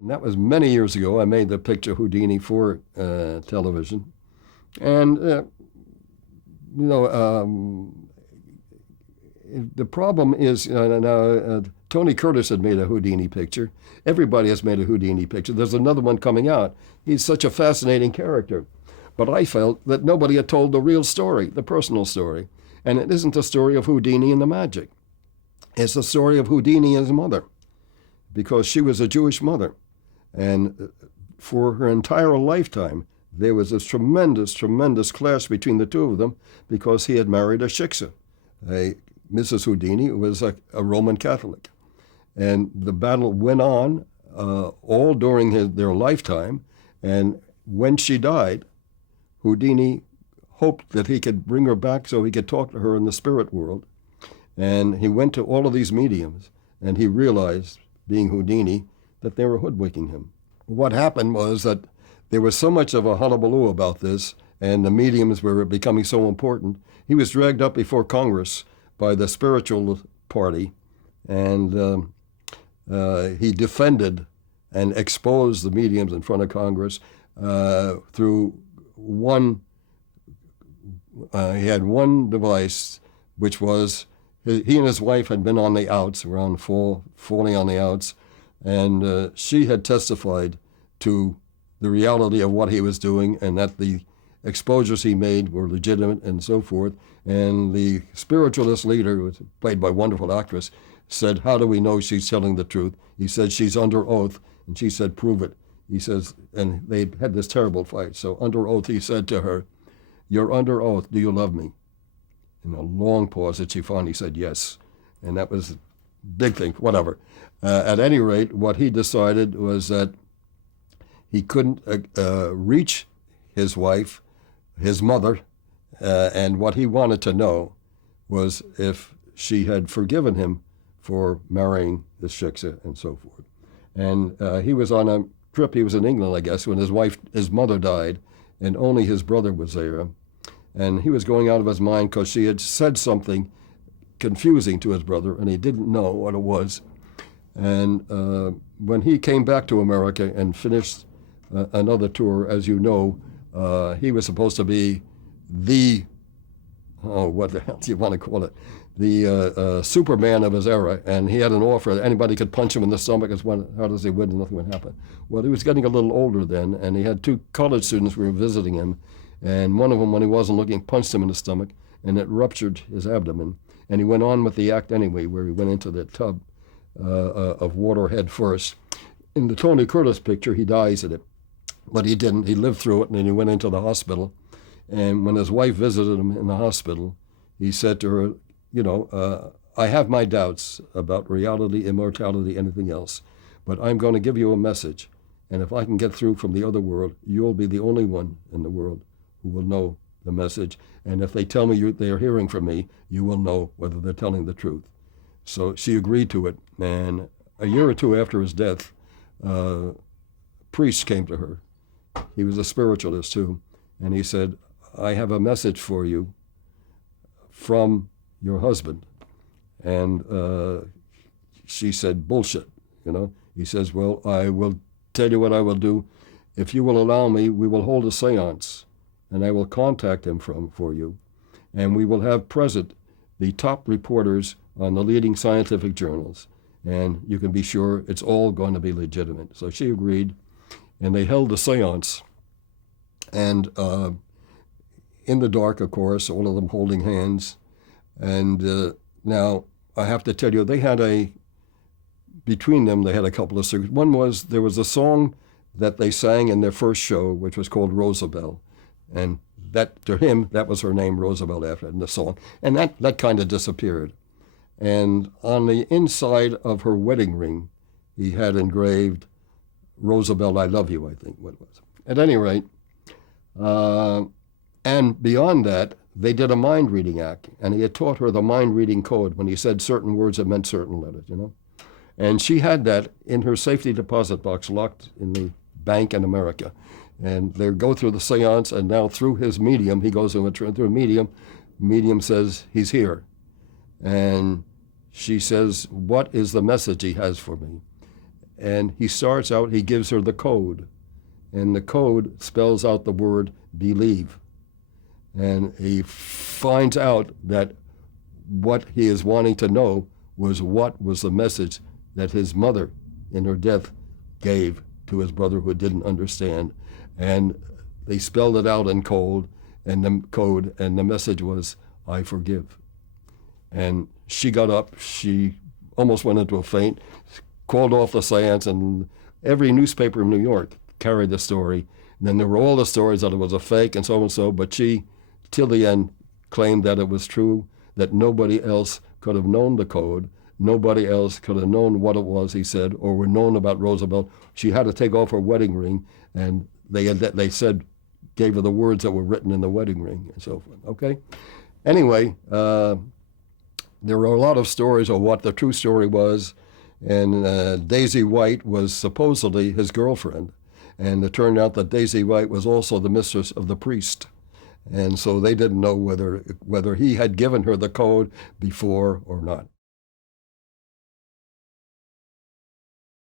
And that was many years ago. I made the picture Houdini for television. And, you know, the problem is Tony Curtis had made a Houdini picture. Everybody has made a Houdini picture. There's another one coming out. He's such a fascinating character. But I felt that nobody had told the real story, the personal story. And it isn't the story of Houdini and the magic. It's the story of Houdini and his mother, because she was a Jewish mother. And for her entire lifetime, there was this tremendous, tremendous clash between the two of them because he had married a shiksa. Mrs. Houdini was a Roman Catholic. And the battle went on all during their lifetime. And when she died, Houdini hoped that he could bring her back so he could talk to her in the spirit world. And he went to all of these mediums, and he realized, being Houdini, that they were hoodwinking him. What happened was that there was so much of a hullabaloo about this, and the mediums were becoming so important. He was dragged up before Congress by the spiritual party, and he defended and exposed the mediums in front of Congress through one. He had one device, which was he and his wife had been on the outs, around falling on the outs, and she had testified to the reality of what he was doing and that the exposures he made were legitimate and so forth. And the spiritualist leader, who was played by a wonderful actress, said, "How do we know she's telling the truth?" He said, "She's under oath." And she said, "Prove it." He says, and they had this terrible fight. So under oath, he said to her, "You're under oath. Do you love me?" In a long pause, and she finally said yes. And that was a big thing, whatever. At any rate, what he decided was that he couldn't reach his wife, his mother, and what he wanted to know was if she had forgiven him for marrying the shiksa and so forth. And he was on a trip, he was in England, I guess, when his mother died, and only his brother was there. And he was going out of his mind because she had said something confusing to his brother, and he didn't know what it was. And when he came back to America and finished another tour, as you know, he was supposed to be what the hell do you want to call it? The Superman of his era, and he had an offer that anybody could punch him in the stomach. How does he win? And nothing would happen. Well, he was getting a little older then, and he had two college students who were visiting him, and one of them, when he wasn't looking, punched him in the stomach, and it ruptured his abdomen. And he went on with the act anyway, where he went into the tub of water head first. In the Tony Curtis picture, he dies in it, but he didn't. He lived through it, and then he went into the hospital. And when his wife visited him in the hospital, he said to her, I have my doubts about reality, immortality, anything else, but I'm going to give you a message. And if I can get through from the other world, you'll be the only one in the world who will know the message. And if they tell me they are hearing from me, you will know whether they're telling the truth. So she agreed to it. And a year or two after his death, a priest came to her. He was a spiritualist too. And he said, I have a message for you from your husband. And she said, bullshit, He says, well, I will tell you what I will do. If you will allow me, we will hold a seance, and I will contact him for you. And we will have present the top reporters on the leading scientific journals. And you can be sure it's all going to be legitimate. So she agreed, and they held the seance. And in the dark, of course, all of them holding hands. And now, I have to tell you, between them, they had a couple of secrets. One was, there was a song that they sang in their first show, which was called Roosevelt. And that, to him, that was her name, Roosevelt, after in the song. And that kind of disappeared. And on the inside of her wedding ring, he had engraved, Roosevelt, I love you, I think what it was. At any rate, and beyond that, they did a mind-reading act, and he had taught her the mind-reading code. When he said certain words, it meant certain letters, And she had that in her safety deposit box, locked in the bank in America. And they go through the seance, and now through his medium, he goes through a medium says, he's here. And she says, what is the message he has for me? And he starts out, he gives her the code. And the code spells out the word believe. And he finds out that what he is wanting to know was what was the message that his mother in her death gave to his brother who didn't understand. And they spelled it out in code, and the message was, I forgive. And she got up, she almost went into a faint, called off the seance, and every newspaper in New York carried the story. And then there were all the stories that it was a fake and so, but she, till the end, claimed that it was true, that nobody else could have known the code, nobody else could have known what it was he said, or were known about Roosevelt. She had to take off her wedding ring, and they said, gave her the words that were written in the wedding ring and so forth, okay? Anyway, there were a lot of stories of what the true story was, and Daisy White was supposedly his girlfriend, and it turned out that Daisy White was also the mistress of the priest, and so they didn't know whether he had given her the code before or not.